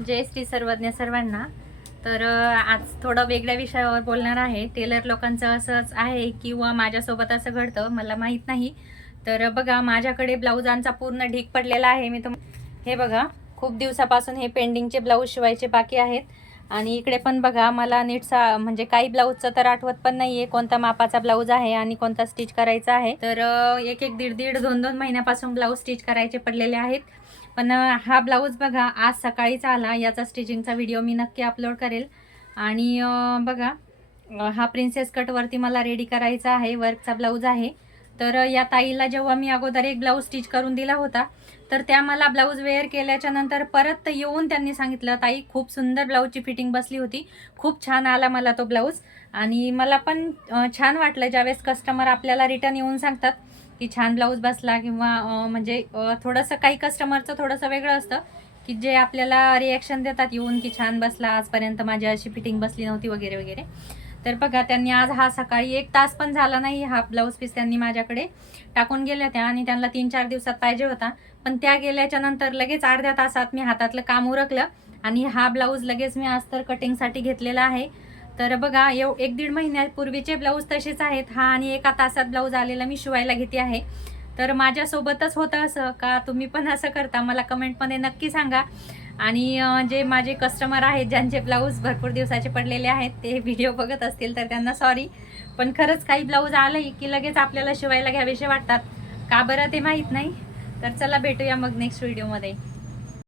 जय श्री सर्वज्ञ सर्वांना। तर आज थोडं वेगळ्या विषयावर बोलणार आहे। टेलर लोकांचं असंच आहे किंवा माझ्यासोबत असं घडतं मला माहीत नाही। तर बघा, माझ्याकडे ब्लाउजांचा पूर्ण ढीग पडलेला आहे। हे बघा, खूप दिवसापासून हे पेंडिंगचे ब्लाऊज शिवायचे बाकी आहेत। आणि इकडे पण बघा, मला नीटसा म्हणजे काही ब्लाऊजचं तर आठवत पण नाहीये कोणता मापाचा ब्लाऊज आहे आणि कोणता स्टिच करायचा आहे। तर एक एक दीड दीड दोन दोन महिन्यापासून ब्लाऊज स्टिच करायचे पडलेले आहेत। पण हा ब्लाऊज बघा आज सकाळीच आला। याचा स्टिचिंगचा व्हिडिओ मी नक्की अपलोड करेल। आणि बघा, हा प्रिन्सेस कटवरती मला रेडी करायचा आहे, वर्कचा ब्लाऊज आहे। तर या ताईला जेव्हा मी अगोदर एक ब्लाऊज स्टिच करून दिला होता, तर त्या मला ब्लाऊज वेअर केल्याच्या नंतर परत येऊन त्यांनी सांगितलं, ताई खूप सुंदर ब्लाऊजची फिटिंग बसली होती, खूप छान आला मला तो ब्लाऊज। आणि मला पण छान वाटलं ज्यावेळेस कस्टमर आपल्याला रिटर्न येऊन सांगतात की छान ब्लाऊज बसला, किंवा म्हणजे थोडंसं काही कस्टमरचं थोडंसं वेगळं असतं की जे आपल्याला रिॲक्शन देतात येऊन की छान बसला, आजपर्यंत माझी अशी फिटिंग बसली नव्हती वगैरे वगैरे। तर बघा, त्यांनी आज हा सकाळी 1 तास पण झाला नाही हा ब्लाऊज पीस त्यांनी माझ्याकडे टाकून गेल्या त्या। आणि त्यांना 3-4 दिवसात पाहिजे होता, पण त्या गेल्याच्या नंतर लगेच अर्ध्या तासात मी हातातलं काम उरकलं आणि हा ब्लाऊज लगेच मी अस्तर कटिंगसाठी घेतलेला आहे। तर बघा, 1-1.5 महिन्यापूर्वीचे ब्लाऊज तसेच आहेत, हा आणि 1 तासात ब्लाऊज आलेला मी शिवायला घेते आहे। तर माझ्यासोबतच होतं असं का तुम्ही पण असं करता, मला कमेंटमध्ये नक्की सांगा। आणि जे माझे कस्टमर आहेत ज्यांचे ब्लाऊज भरपूर दिवसाचे पडलेले आहेत, ते व्हिडिओ बघत असतील तर त्यांना सॉरी। पण खरंच काही ब्लाऊज आले की लगेच आपल्याला शिवायला घ्यावेसे वाटतात, का बरं ते माहीत नाही। तर चला भेटूया मग नेक्स्ट व्हिडिओमध्ये।